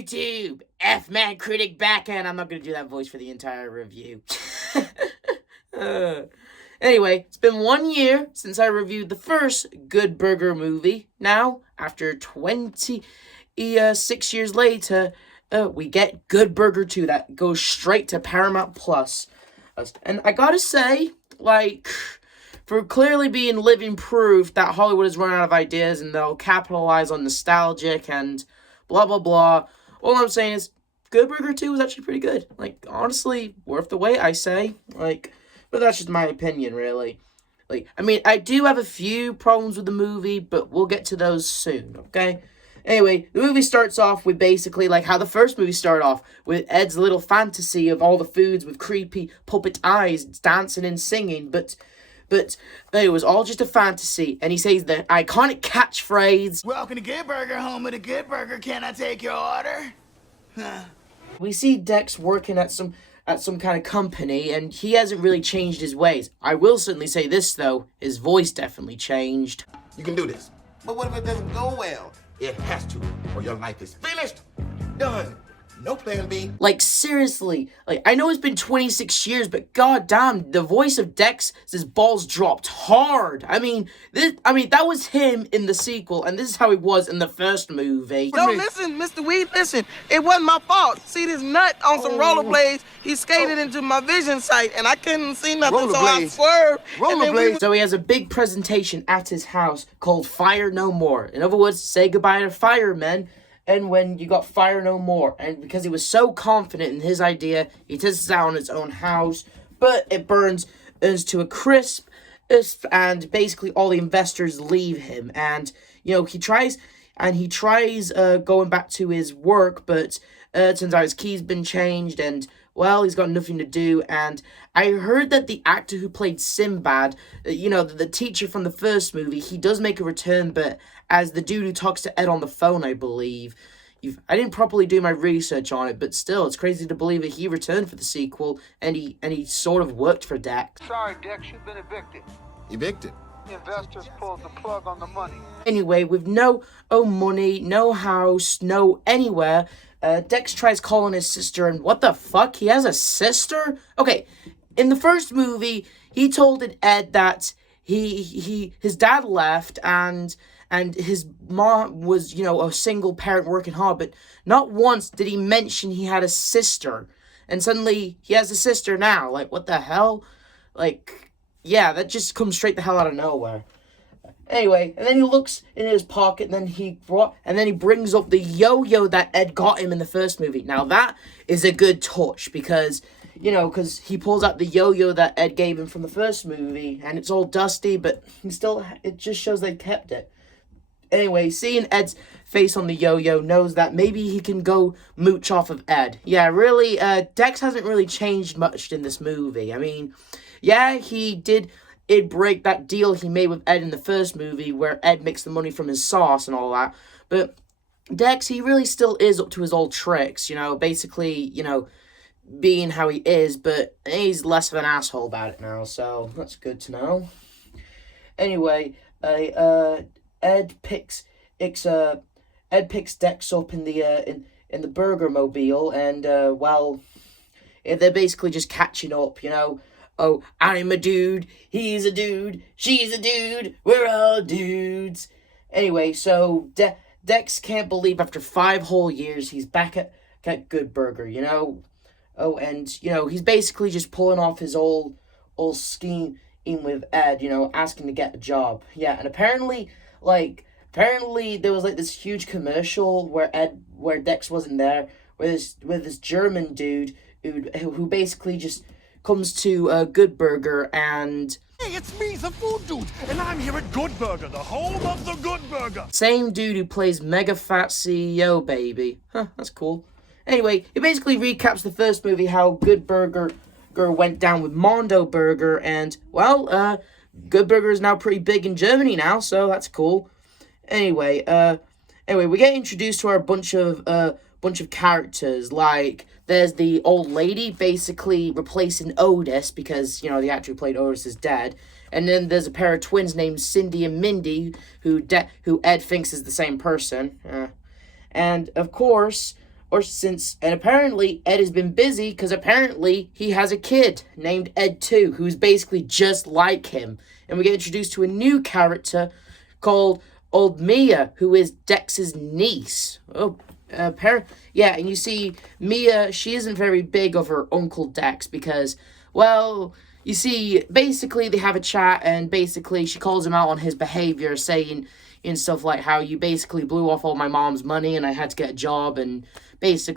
YouTube, F-Man Critic back, and I'm not going to do that voice for the entire review. Anyway, it's been 1 year since I reviewed the first Good Burger movie. Now, after 26 years later, we get Good Burger 2 that goes straight to Paramount Plus. And I gotta say, for clearly being living proof that Hollywood has run out of ideas and they'll capitalize on nostalgic and blah, blah, blah. All I'm saying is, Good Burger 2 was actually pretty good. Honestly, worth the wait, I say. But that's just my opinion, really. I do have a few problems with the movie, but we'll get to those soon, okay? Anyway, the movie starts off with basically how the first movie started off, with Ed's little fantasy of all the foods with creepy puppet eyes dancing and singing, but it was all just a fantasy, and he says the iconic catchphrase, "Welcome to Good Burger, home of the Good Burger. Can I take your order?" We see Dex working at some kind of company, and he hasn't really changed his ways. I will certainly say this, though, his voice definitely changed. You can do this. But what if it doesn't go well? It has to, or your life is finished. Done. No plan B. Seriously, I know it's been 26 years, but goddamn, the voice of Dex, his balls dropped hard. That was him in the sequel, and this is how he was in the first movie. No, listen, Mr. Weed, listen. It wasn't my fault. See this nut on some rollerblades? He skated into my vision sight, and I couldn't see nothing, so I swerved. Rollerblades. So he has a big presentation at his house called Fire No More. In other words, say goodbye to firemen. And when you got Fire No More, and because he was so confident in his idea, he tests it out on his own house, but it burns to a crisp, and basically all the investors leave him, and he tries going back to his work, but turns out his key's been changed, and well, he's got nothing to do. And I heard that the actor who played Sinbad, the teacher from the first movie, he does make a return, but as the dude who talks to Ed on the phone, I believe. I didn't properly do my research on it, but still, it's crazy to believe that he returned for the sequel, and he sort of worked for Dex. Sorry, Dex, you've been evicted. Evicted? The investors pulled the plug on the money. Anyway, with no money, no house, no anywhere, Dex tries calling his sister, and what the fuck? He has a sister? Okay, in the first movie, he told Ed that his dad left, and his mom was, a single parent working hard, but not once did he mention he had a sister. And suddenly, he has a sister now. What the hell? Yeah, that just comes straight the hell out of nowhere. Anyway, and then he looks in his pocket, and then he brings up the yo-yo that Ed got him in the first movie. Now, that is a good touch, because he pulls out the yo-yo that Ed gave him from the first movie, and it's all dusty, but it just shows they kept it. Anyway, seeing Ed's face on the yo-yo knows that maybe he can go mooch off of Ed. Yeah, really, Dex hasn't really changed much in this movie. Yeah, he did break that deal he made with Ed in the first movie, where Ed makes the money from his sauce and all that, but Dex, he really still is up to his old tricks, basically, being how he is, but he's less of an asshole about it now, so that's good to know. Anyway, Ed picks Dex up in the Burger Mobile, and they're basically just catching up, Oh, I'm a dude, he's a dude, she's a dude, we're all dudes. Anyway, so Dex can't believe after 5 whole years he's back at Good Burger, Oh, and he's basically just pulling off his old scheme in with Ed, asking to get a job. Yeah, and apparently there was this huge commercial where Dex wasn't there, with this German dude who basically just comes to Good Burger, and hey, it's me, the food dude, and I'm here at Good Burger, the home of the Good Burger. Same dude who plays Mega Fat CEO Baby. Huh, that's cool. Anyway, it basically recaps the first movie, how Good Burger went down with Mondo Burger, and well, Good Burger is now pretty big in Germany now, so that's cool. Anyway, we get introduced to our bunch of characters. There's the old lady basically replacing Otis, because the actor who played Otis is dead, and then there's a pair of twins named Cindy and Mindy who Ed thinks is the same person, and of course and apparently Ed has been busy because apparently he has a kid named Ed too, who's basically just like him. And we get introduced to a new character called Old Mia, who is Dex's niece. Yeah, and you see Mia, she isn't very big of her Uncle Dex because, well, you see, basically they have a chat and basically she calls him out on his behavior, saying and stuff like how you basically blew off all my mom's money and I had to get a job, and she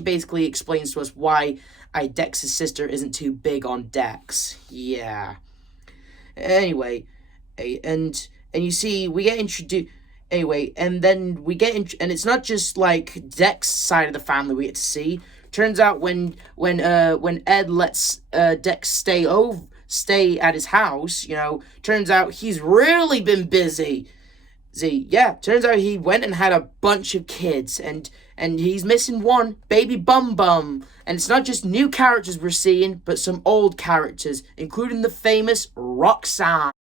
basically explains to us why Dex's sister isn't too big on Dex. Yeah. Anyway, and you see we get introduced. Anyway, and then we get and it's not just like Dex's side of the family we get to see. Turns out when Ed lets Dex stay at his house, turns out he's really been busy. Turns out he went and had a bunch of kids, and he's missing one, baby Bum Bum. And it's not just new characters we're seeing, but some old characters, including the famous Roxanne.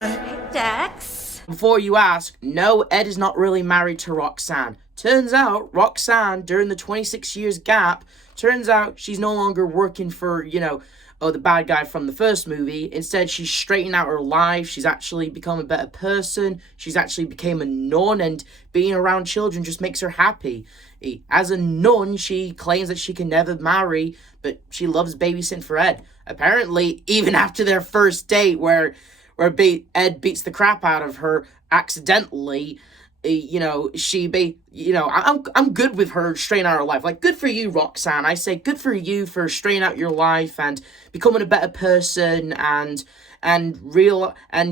Dex? Before you ask, no, Ed is not really married to Roxanne. Turns out, Roxanne, during the 26 years gap, turns out she's no longer working for, the bad guy from the first movie. Instead, she's straightening out her life. She's actually become a better person. She's actually became a nun, and being around children just makes her happy. As a nun, she claims that she can never marry, but she loves babysitting for Ed. Apparently, even after their first date where Ed beats the crap out of her accidentally, I'm good with her straightening out her life. Like, good for you, Roxanne. I say good for you for straightening out your life and becoming a better person and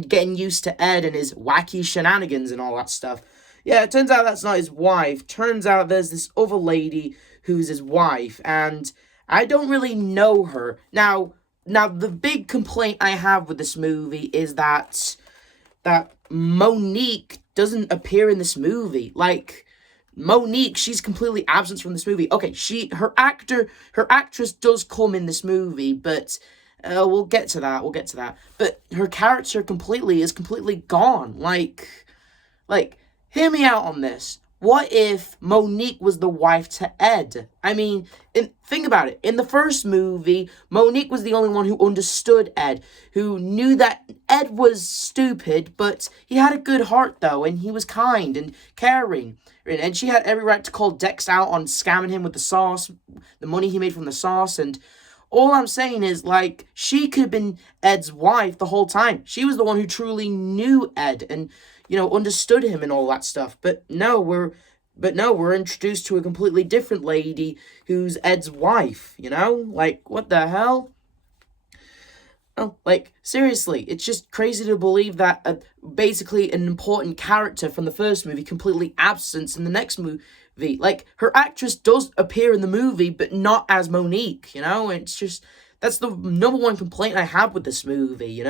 getting used to Ed and his wacky shenanigans and all that stuff. Yeah, it turns out that's not his wife. Turns out there's this other lady who's his wife, and I don't really know her. Now, the big complaint I have with this movie is that Monique doesn't appear in this movie. Like, Monique, she's completely absent from this movie. Okay, her actress does come in this movie, but we'll get to that. But her character is completely gone. Like, hear me out on this. What if Monique was the wife to Ed? I mean, think about it. In the first movie, Monique was the only one who understood Ed, who knew that Ed was stupid, but he had a good heart, though, and he was kind and caring. And she had every right to call Dex out on scamming him with the sauce, the money he made from the sauce, and all I'm saying is, like, she could have been Ed's wife the whole time. She was the one who truly knew Ed and, understood him and all that stuff. But no, we're introduced to a completely different lady who's Ed's wife, Like, what the hell? Oh, like, seriously, it's just crazy to believe that basically an important character from the first movie completely absent in the next movie. Like, her actress does appear in the movie, but not as Monique, It's just, that's the number one complaint I have with this movie,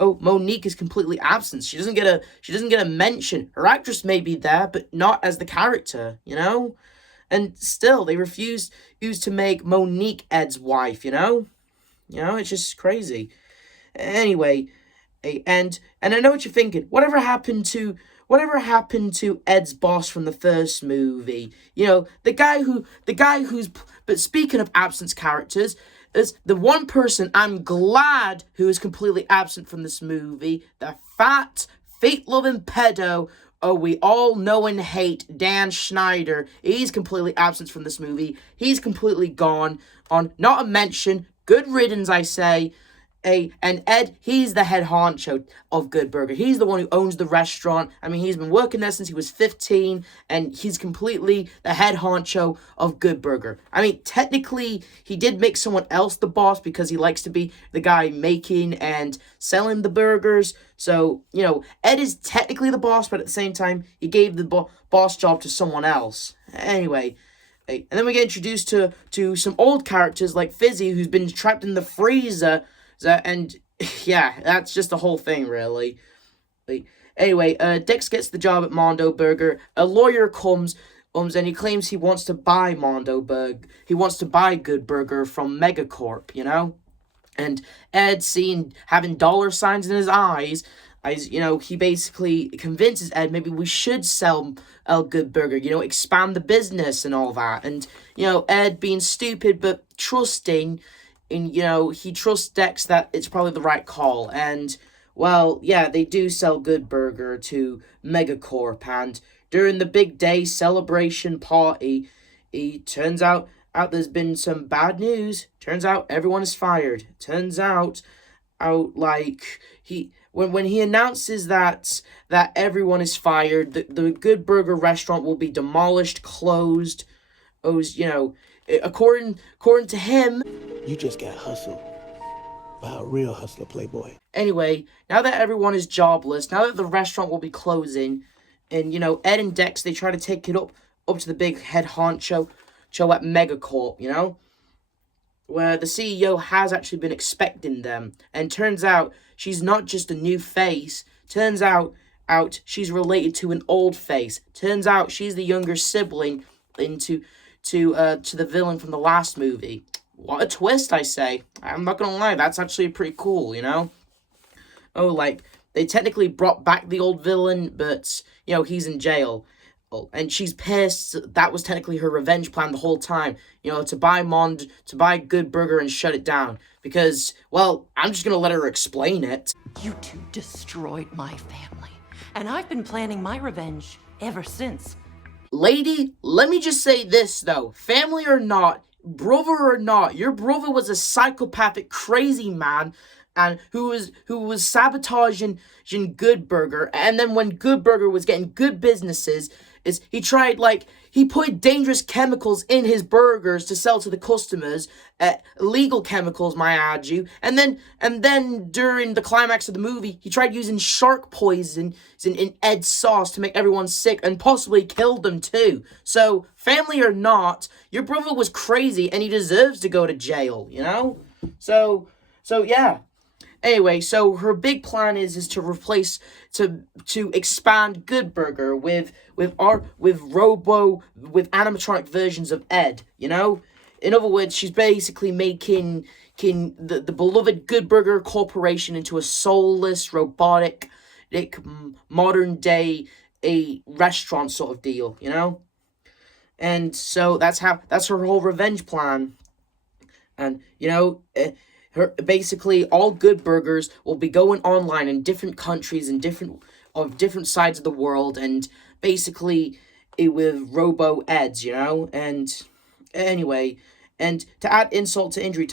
Oh, Monique is completely absent. She doesn't get a mention. Her actress may be there, but not as the character, And still, they refuse to make Monique Ed's wife, It's just crazy. Anyway, and I know what you're thinking. Whatever happened to Ed's boss from the first movie? The guy who's. But speaking of absent characters, is the one person I'm glad who is completely absent from this movie, the fat, feet-loving pedo. Oh, we all know and hate Dan Schneider. He's completely absent from this movie. He's completely gone. On not a mention. Good riddance, I say. And Ed, he's the head honcho of Good Burger. He's the one who owns the restaurant. I mean, he's been working there since he was 15, and he's completely the head honcho of Good Burger. I mean, technically, he did make someone else the boss because he likes to be the guy making and selling the burgers. So, Ed is technically the boss, but at the same time, he gave the boss job to someone else. Anyway, and then we get introduced to some old characters like Fizzy, who's been trapped in the freezer. And yeah, that's just the whole thing, really. Anyway, Dex gets the job at Mondo Burger. A lawyer comes and he claims he wants to buy Mondo Burger. He wants to buy Good Burger from Megacorp, And Ed, having dollar signs in his eyes, he basically convinces Ed, maybe we should sell Good Burger, expand the business and all that. And, Ed being stupid but trusting, and, he trusts Dex that it's probably the right call. And, well, yeah, they do sell Good Burger to Megacorp, and during the big day celebration party, it turns out there's been some bad news. Turns out everyone is fired. Turns out like when he announces that everyone is fired, the Good Burger restaurant will be demolished, closed. According to him. You just got hustled by a real hustler, playboy. Anyway, now that everyone is jobless, now that the restaurant will be closing, and Ed and Dex, they try to take it up to the big head honcho at Megacorp, where the CEO has actually been expecting them, and turns out she's not just a new face. Turns out she's related to an old face. Turns out she's the younger sibling to the villain from the last movie. What a twist, I say. I'm not gonna lie, that's actually pretty cool, Oh, like, they technically brought back the old villain, but, he's in jail. Oh, and she's pissed. That was technically her revenge plan the whole time. To buy Good Burger and shut it down. Because, well, I'm just gonna let her explain it. You two destroyed my family. And I've been planning my revenge ever since. Lady, let me just say this, though. Family or not, brother or not, your brother was a psychopathic, crazy man, and who was sabotaging Good Burger. And then when Good Burger was getting good businesses, he put dangerous chemicals in his burgers to sell to the customers, illegal chemicals, might I add you. And then during the climax of the movie, he tried using shark poison in Ed's sauce to make everyone sick and possibly killed them too. So, family or not, your brother was crazy and he deserves to go to jail, So yeah. Anyway, so her big plan is to replace, to expand Good Burger with animatronic versions of Ed, In other words, she's basically making the beloved Good Burger Corporation into a soulless, robotic, modern day a restaurant sort of deal, And so that's her whole revenge plan. And basically all Good Burgers will be going online in different countries and different sides of the world, and basically with robo Eds, and anyway, and to add insult to injury,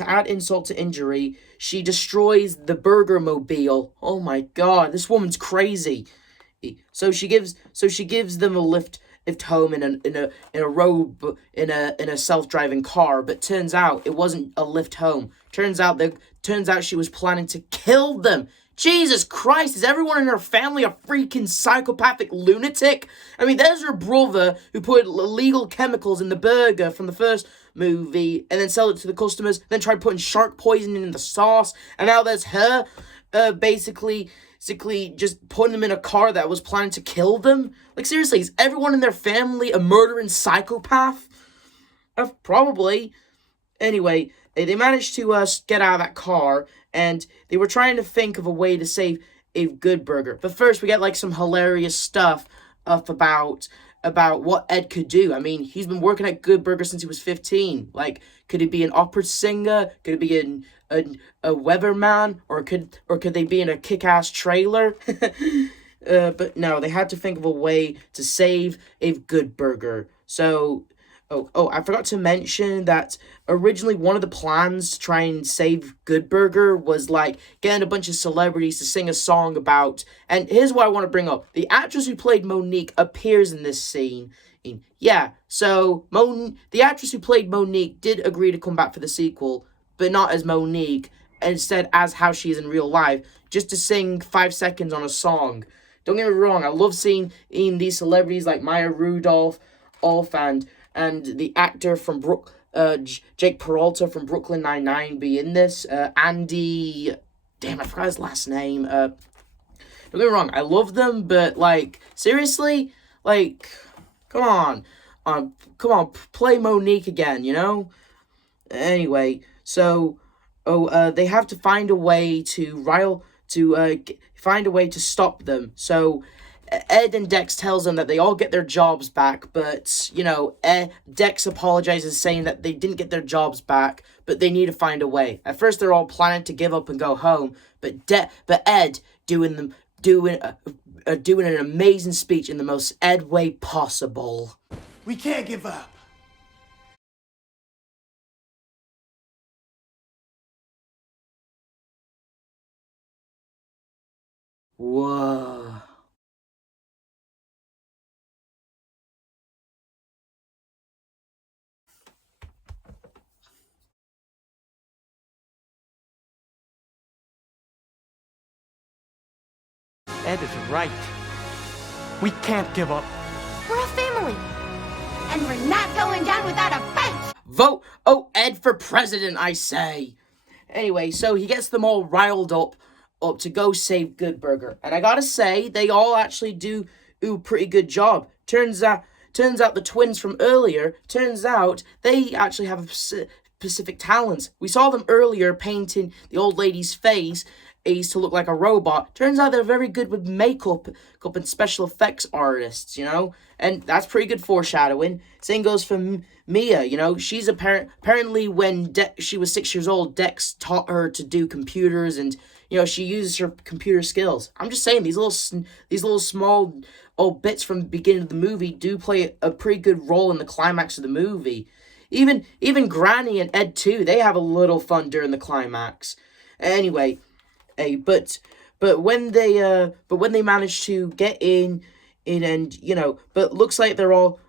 she destroys the Burger Mobile. Oh my god, this woman's crazy. So she gives them a lift home in a self-driving car, but turns out it wasn't a lift home. Turns out she was planning to kill them. Jesus Christ, is everyone in her family a freaking psychopathic lunatic? I mean, there's her brother who put illegal chemicals in the burger from the first movie and then sell it to the customers, then tried putting shark poison in the sauce, and now there's her basically just putting them in a car that was planning to kill them. Like, seriously, is everyone in their family a murdering psychopath? Probably. Anyway, they managed to get out of that car, and they were trying to think of a way to save a Good Burger. But first, we get, some hilarious stuff about what Ed could do. I mean, he's been working at Good Burger since he was 15. Could he be an opera singer? Could he be a weatherman? Or could they be in a kick-ass trailer? But no, they had to think of a way to save a Good Burger. So, I forgot to mention that originally one of the plans to try and save Good Burger was, getting a bunch of celebrities to sing a song about, and here's what I want to bring up. The actress who played Monique appears in this scene. So, the actress who played Monique did agree to come back for the sequel, but not as Monique, instead as how she is in real life, just to sing 5 seconds on a song. Don't get me wrong, I love seeing these celebrities like Maya Rudolph, and the actor from Jake Peralta from Brooklyn Nine-Nine be in this. Andy, damn, I forgot his last name. Don't get me wrong, I love them, but seriously, come on, play Monique again, Anyway, so they have to find a way to find a way to stop them. So Ed and Dex tells them that they all get their jobs back, but, you know, Dex apologizes, saying that they didn't get their jobs back, but they need to find a way. At first, they're all planning to give up and go home, but Ed doing an amazing speech in the most Ed way possible. We can't give up. Whoa. Ed is right. We can't give up. We're a family. And we're not going down without a fight. Vote Ed for president, I say. Anyway, so he gets them all riled up to go save Good Burger. And I gotta say, they all actually do a pretty good job. Turns out the twins from earlier, they actually have a specific talent. We saw them earlier painting the old lady's face to look like a robot. Turns out they're very good with makeup and special effects artists, you know? And that's pretty good foreshadowing. Same goes for Mia, you know? She's apparently when she was 6 years old, Dex taught her to do computers, and, you know, she uses her computer skills. I'm just saying, these little small old bits from the beginning of the movie do play a pretty good role in the climax of the movie. Even Granny and Ed too, they have a little fun during the climax. Anyway, but when they manage to get in and, you know, but looks like they're all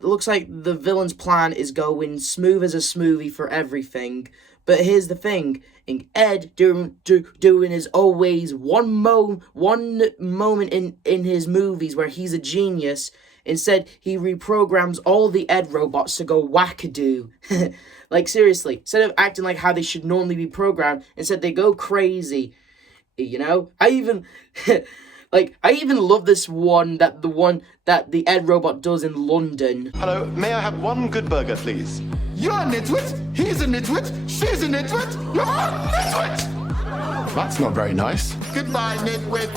looks like the villain's plan is going smooth as a smoothie for everything. But here's the thing, Ed doing his always one moment in his movies where he's a genius. Instead, he reprograms all the Ed robots to go wackadoo. Like, seriously, instead of acting like how they should normally be programmed, instead they go crazy. You know? I even love this one that the Ed robot does in London. Hello, may I have one good burger, please? You're a nitwit. He's a nitwit. She's a nitwit. You're a nitwit. That's not very nice. Goodbye, nitwit.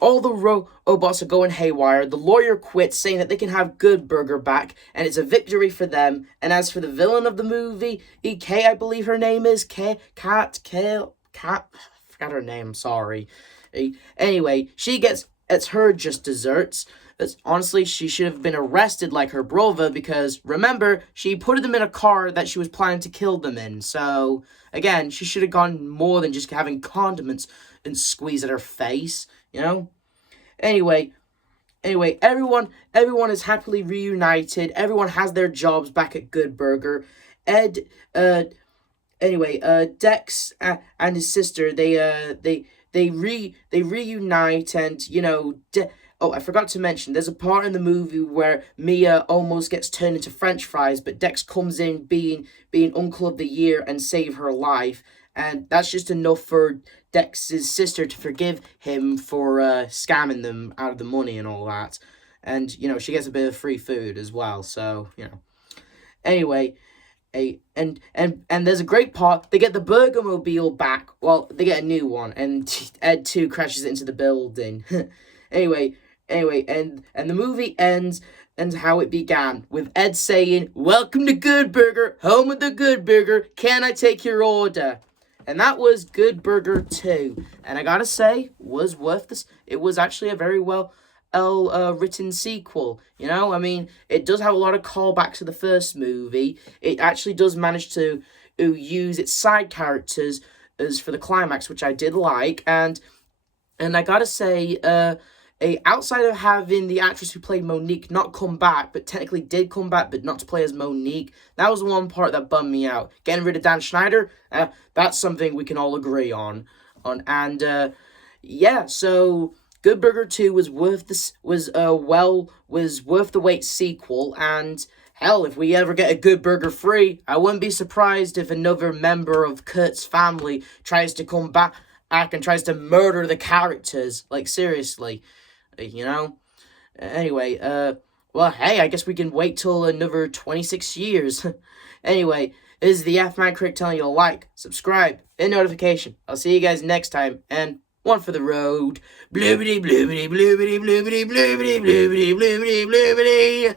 All the robots are going haywire. The lawyer quits, saying that they can have Good Burger back, and it's a victory for them. And as for the villain of the movie, Kay, I believe her name is Cat. I forgot her name. Sorry. Anyway, it's her just desserts. But honestly, she should have been arrested like her brother, because remember, she put them in a car that she was planning to kill them in. So again, she should have gone more than just having condiments and squeeze at her face. You know? Anyway, everyone is happily reunited. Everyone has their jobs back at Good Burger. Dex and his sister, they reunite, and, you know, I forgot to mention, there's a part in the movie where Mia almost gets turned into French fries, but Dex comes in being Uncle of the Year and save her life. And that's just enough for Dex's sister to forgive him for scamming them out of the money and all that. And, you know, she gets a bit of free food as well, so, you know. Anyway, and there's a great part. They get the Burgermobile back. Well, they get a new one, and Ed too crashes into the building. Anyway, and the movie ends and how it began, with Ed saying, "Welcome to Good Burger, home of the Good Burger. Can I take your order?" And that was Good Burger 2. And I gotta say, was worth this. It was actually a very well written sequel. You know, I mean, it does have a lot of callbacks to the first movie. It actually does manage to use its side characters as for the climax, which I did like. And I gotta say, outside of having the actress who played Monique not come back, but technically did come back, but not to play as Monique, that was the one part that bummed me out. Getting rid of Dan Schneider, that's something we can all agree on. Yeah, so Good Burger 2 was worth the wait sequel, and hell, if we ever get a Good Burger 3, I wouldn't be surprised if another member of Kurt's family tries to come back and tries to murder the characters. Like, seriously. You know? Anyway, well, hey, I guess we can wait till another 26 years. Anyway, this is the F-Man Critic telling you to like, subscribe, hit notification. I'll see you guys next time, and one for the road. Bloobity, bloobity, bloobity, bloobity, bloobity, bloobity, bloobity, bloobity.